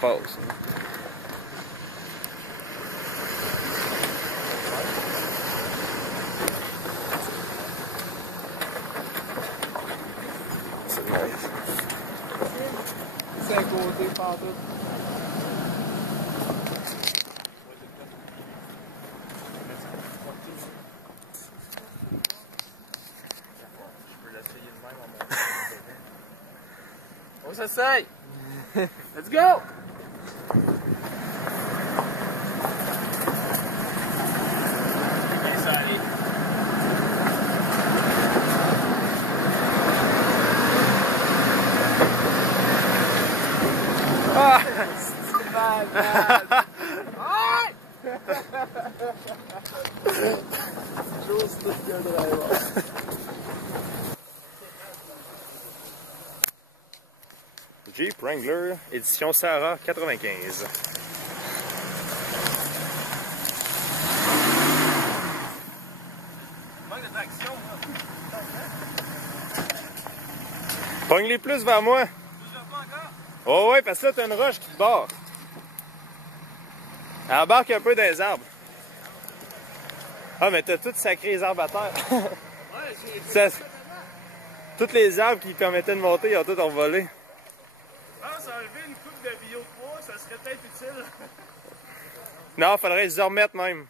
passe. C'est nice. C'est à côté, partout. On s'essaye! Let's go! Ah! C'est malade! Juste le driver. Jeep Wrangler, édition Sahara 95. Manque de traction, Pogne-les plus vers moi. je vais pas encore. Oh ouais, parce que là, t'as une roche qui te barre. Elle embarque un peu dans les arbres. Ah, mais t'as tout sacré les arbres à terre. Ouais, j'ai... Tous les arbres qui permettaient de monter, ils ont tout envolé. Je pense enlever une coupe de bio 3, ça serait peut-être utile. Non, faudrait se remettre même.